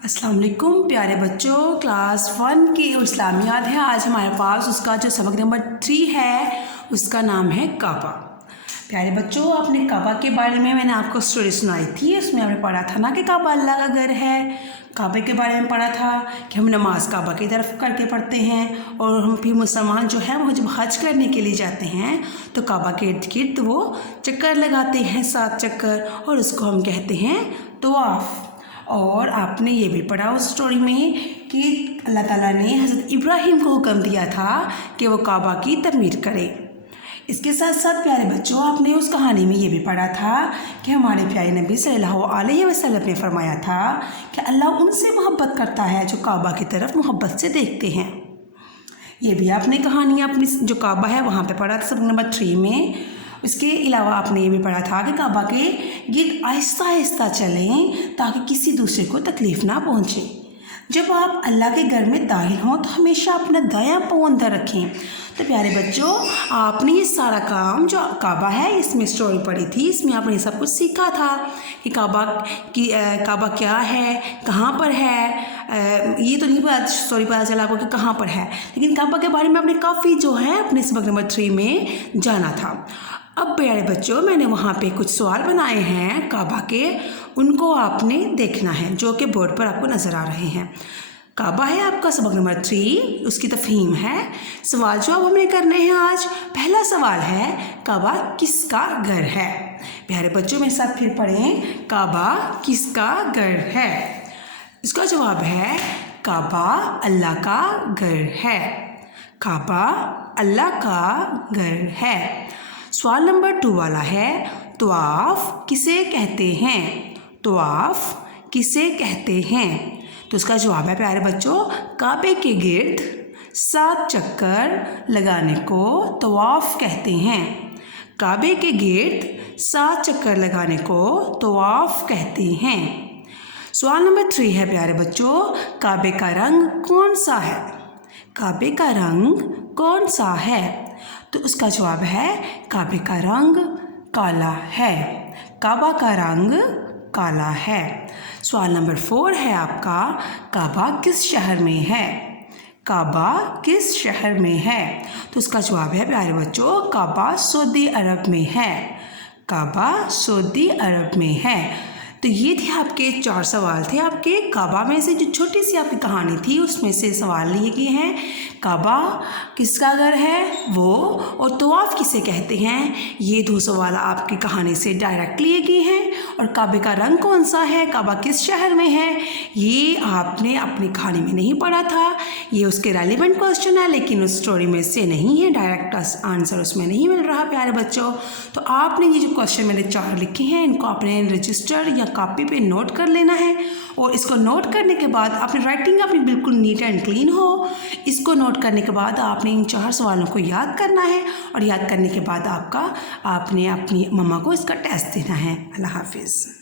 अस्सलाम वालेकुम प्यारे बच्चों, क्लास 1 की इस्लामियात है। आज हमारे पास उसका जो सबक नंबर 3 है उसका नाम है काबा। प्यारे बच्चों, आपने काबा के बारे में मैंने आपको स्टोरी सुनाई थी। उसमें हमने पढ़ा था ना कि काबा अल्लाह का घर है। काबे के बारे में पढ़ा था कि हम नमाज काबा की तरफ करके पढ़ते हैं और हम फिर मुसलमान जो है वो जब हज करने के लिए जाते हैं तो काबा के इर्द गिर्द वो चक्कर लगाते हैं, 7 चक्कर, और उसको हम कहते हैं तवाफ़। और आपने ये भी पढ़ा उस स्टोरी में कि अल्लाह ताला ने हज़रत इब्राहीम को हुक्म दिया था कि वो काबा की तमीर करे। इसके साथ साथ प्यारे बच्चों, आपने उस कहानी में ये भी पढ़ा था कि हमारे प्यारे नबी सल्लल्लाहु अलैहि वसल्लम ने फरमाया था कि अल्लाह उनसे मोहब्बत करता है जो काबा की तरफ मोहब्बत से देखते हैं। ये भी आपने कहानी अपनी जो काबा है वहाँ पे पढ़ा था सबक नंबर 3 में। इसके अलावा आपने ये भी पढ़ा था कि काबा के गिर्द आहिस्ता आहिस्ता चलें ताकि किसी दूसरे को तकलीफ़ ना पहुँचे। जब आप अल्लाह के घर में दाखिल हों तो हमेशा अपना दायां पाँव अंदर रखें। तो प्यारे बच्चों, आपने ये सारा काम जो काबा है इसमें स्टोरी पढ़ी थी, इसमें आपने सब कुछ सीखा था कि काबा क्या है, कहाँ पर है। ये तो नहीं पता स्टोरी पता चला आपको कि कहाँ पर है, लेकिन काबा के बारे में आपने काफ़ी जो है अपने सबक नंबर 3 में जाना था। अब प्यारे बच्चों, मैंने वहाँ पे कुछ सवाल बनाए हैं काबा के, उनको आपने देखना है जो कि बोर्ड पर आपको नज़र आ रहे हैं। काबा है आपका सबक नंबर 3, उसकी तफहीम है। सवाल जवाब हमने करने हैं आज। पहला सवाल है काबा किसका घर है। प्यारे बच्चों, मेरे साथ फिर पढ़ें, काबा किसका घर है। इसका जवाब है काबा अल्लाह का घर है। काबा अल्लाह का घर है। सवाल नंबर 2 वाला है तवाफ़ किसे कहते हैं। तवाफ़ किसे कहते हैं। तो उसका जवाब है प्यारे बच्चों, काबे के गिर्द 7 चक्कर लगाने को तवाफ़ कहते हैं। काबे के गिर्द 7 चक्कर लगाने को तवाफ़ कहते हैं। सवाल नंबर 3 है प्यारे बच्चों, काबे का रंग कौन सा है। काबे का रंग कौन सा है। तो उसका जवाब है काबे का रंग काला है। काबा का रंग काला है। सवाल नंबर 4 है आपका, काबा किस शहर में है। काबा किस शहर में है। तो उसका जवाब है प्यारे बच्चों, काबा सऊदी अरब में है। काबा सऊदी अरब में है। तो ये थे आपके 4 सवाल थे आपके काबा में से। जो छोटी सी आपकी कहानी थी उसमें से सवाल लिए गए हैं। काबा किसका घर है वो, और तवाफ़ किसे कहते हैं, ये 2 सवाल आपकी कहानी से डायरेक्ट लिए गए हैं। और काबे का रंग कौन सा है, काबा किस शहर में है, ये आपने अपनी कहानी में नहीं पढ़ा था। ये उसके रेलिवेंट क्वेश्चन है लेकिन उस स्टोरी में से नहीं है, डायरेक्ट आंसर उसमें नहीं मिल रहा प्यारे बच्चों। तो आपने ये जो क्वेश्चन मैंने 4 लिखे हैं इनको आपने रजिस्टर या कॉपी पे नोट कर लेना है। और इसको नोट करने के बाद अपनी राइटिंग अपनी बिल्कुल नीट एंड क्लीन हो। इसको नोट करने के बाद आपने इन 4 सवालों को याद करना है और याद करने के बाद आपने अपनी मम्मा को इसका टेस्ट देना है। अल्लाह हाफिज़।